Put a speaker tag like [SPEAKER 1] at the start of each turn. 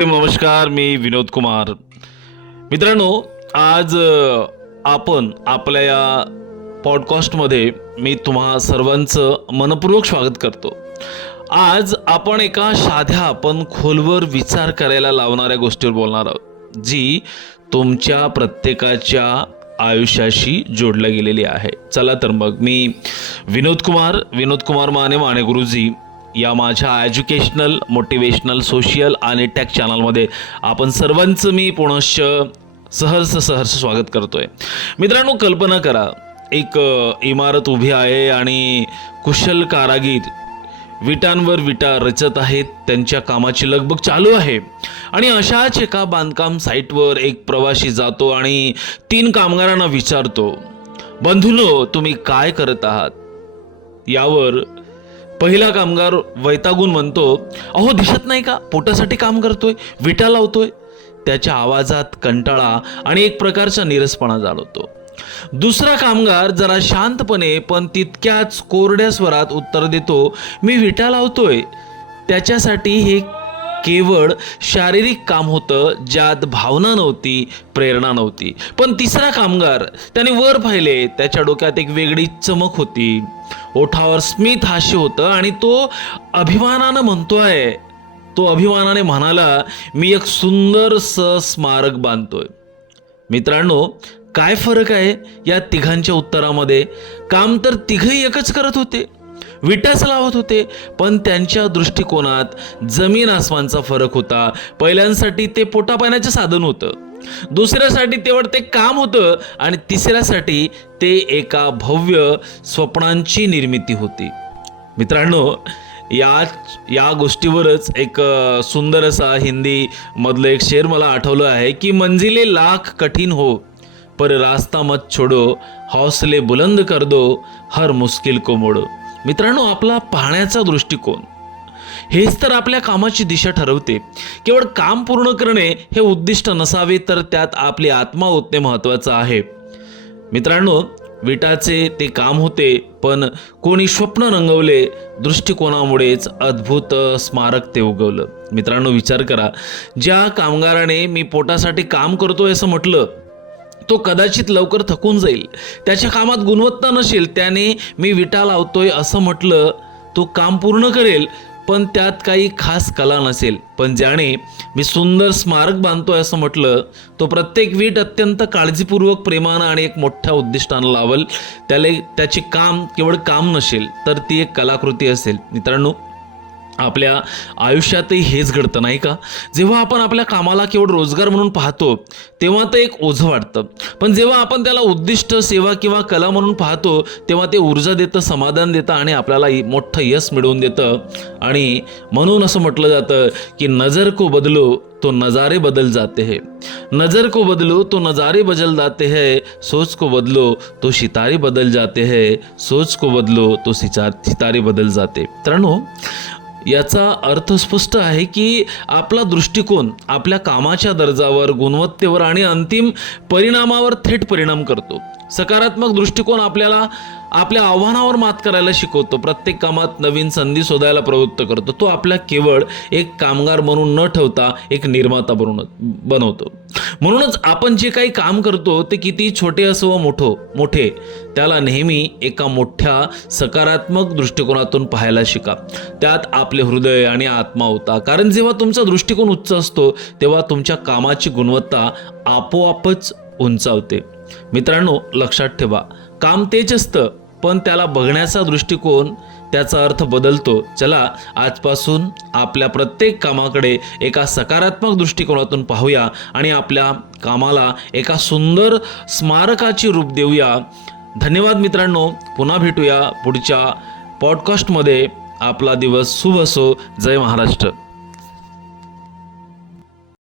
[SPEAKER 1] नमस्कार मी विनोद कुमार. मित्रांनो आज आपण आपल्या या पॉडकास्टमध्ये मी तुम्हा सर्वांचं मनपूर्वक स्वागत करतो. आज आपण एका साध्या पण खोलवर विचार करायला लावणाऱ्या गोष्टीवर बोलणार आहोत जी तुमच्या प्रत्येकाच्या आयुष्याशी जोडल्या गेलेली आहे. चला तर मग मी विनोद कुमार विनोद कुमार माने माने गुरुजी या माझ्या एज्युकेशनल मोटिवेशनल सोशियल आणि टॅक चॅनलमध्ये आपण सर्वांचं मी पुनश्च सहर्ष सहर्ष स्वागत करतोय. मित्रांनो कल्पना करा एक इमारत उभी आहे आणि कुशल कारागीर विटांवर विटा रचत आहेत त्यांच्या कामाची लगबग चालू आहे. आणि अशाच एका बांधकाम साईटवर एक प्रवासी जातो आणि तीन कामगारांना विचारतो बंधुनो तुम्ही काय करत आहात? यावर पहिला कामगार वैतागून म्हणतो अहो दिसत नाही का? पोटासाठी काम करतोय विटा लावतोय. त्याच्या आवाजात कंटाळा आणि एक प्रकारचा निरसपणा जाणवतो. दुसरा कामगार जरा शांतपणे पण तितक्याच कोरड्या स्वरात उत्तर देतो मी विटा लावतोय. त्याच्यासाठी हे केवळ शारीरिक काम होतं ज्यात भावना नव्हती प्रेरणा नव्हती. पण तिसरा कामगार त्याने वर पाहिले त्याच्या डोक्यात एक वेगळी चमक होती. ओठावर स्मित हास्य होतं आणि तो अभिमानानं म्हणतोय तो अभिमानाने म्हणाला मी एक सुंदर स स्मारक बांधतोय. मित्रांनो काय फरक आहे या तिघांच्या उत्तरामध्ये? काम तर तिघही एकच करत होते. विटाच लावत होते. पण त्यांच्या दृष्टिकोनात जमीन आसमानचा फरक होता. पहिल्यांसाठी ते पोटापाण्याचं साधन होतं. दुसऱ्यासाठी तेवढं ते काम होतं. आणि तिसऱ्यासाठी ते एका भव्य स्वप्नांची निर्मिती होती. मित्रांनो या या गोष्टीवरच एक सुंदर असा हिंदी मधलं एक शेर मला आठवलं आहे की मंजिले लाख कठीण हो पर रास्ता मत छोडो हौसले बुलंद कर दो हर मुश्किल को मोडो. मित्रांनो आपला पाहण्याचा दृष्टिकोन. हेच तर आपल्या कामाची दिशा ठरवते. केवळ काम पूर्ण करणे हे उद्दिष्ट नसावे तर त्यात आपली आत्मा ओतणे महत्त्वाचं आहे. मित्रांनो विटाचे ते काम होते पण कोणी स्वप्न रंगवले दृष्टिकोनामुळेच अद्भुत स्मारक ते उगवलं. मित्रांनो विचार करा ज्या कामगाराने मी पोटासाठी काम करतोय असं म्हटलं तो कदाचित लवकर थकून जाईल. त्याच्या कामात गुणवत्ता नसेल त्याने मी विटा लावतोय असं म्हटलं तो काम पूर्ण करेल पण त्यात काही खास कला नसेल. पण ज्याने मी सुंदर स्मारक बांधतोय असं म्हटलं तो प्रत्येक वीट अत्यंत काळजीपूर्वक प्रेमानं आणि एक मोठ्या उद्दिष्टानं लावल. त्याला त्याचे काम केवळ काम नसेल तर ती एक कलाकृती असेल. मित्रांनो आपल्या आयुष्यातही हेच घडतं नाही का? जेव्हा आपण आपल्या कामाला केवळ रोजगार म्हणून पाहतो तेव्हा ते एक ओझं वाटतं. पण जेव्हा आपण त्याला उद्दिष्ट सेवा किंवा कला म्हणून पाहतो तेव्हा ते ऊर्जा देतं समाधान देतं आणि आपल्याला मोठं यश मिळवून देतं. आणि म्हणून असं म्हटलं जातं की नजर को बदलो तो नज़ारे बदल जाते हैं. नज़र को बदलो तो नज़ारे बदल जाते हैं. सोच को बदलो तो सितारे बदल जाते हैं. सोच को बदलो तो सितारे बदल जाते मित्रांनो याचा अर्थ स्पष्ट आहे की आपला दृष्टिकोन आपल्या कामाच्या दर्जावर गुणवत्तेवर आणि अंतिम परिणामावर थेट परिणाम करतो. सकारात्मक दृष्टिकोन आपल्याला आपल्या आव्हानावर मात करायला शिकवतो. प्रत्येक कामात नवीन संधी शोधायला प्रवृत्त करतो. तो आपल्या केवळ एक कामगार म्हणून न ठेवता एक निर्माता बनवून बनवतो. म्हणूनच आपण जे काही काम करतो ते किती छोटे असो व मोठो मोठे त्याला नेहमी एका मोठ्या सकारात्मक दृष्टिकोनातून पाहायला शिका. त्यात आपले हृदय आणि आत्मा होता. कारण जेव्हा तुमचा दृष्टिकोन उच्च असतो तेव्हा तुमच्या कामाची गुणवत्ता आपोआपच उंचावते. मित्रांनो लक्षात ठेवा काम तेच असतं पण त्याला बघण्याचा दृष्टिकोन त्याचा अर्थ बदलतो. चला आजपासून आपल्या प्रत्येक कामाकडे एका सकारात्मक दृष्टिकोनातून पाहूया आणि आपल्या कामाला एका सुंदर स्मारकाची रूप देऊया. धन्यवाद मित्रांनो पुन्हा भेटूया पुढच्या पॉडकास्टमध्ये आपला दिवस शुभ असो. जय महाराष्ट्र.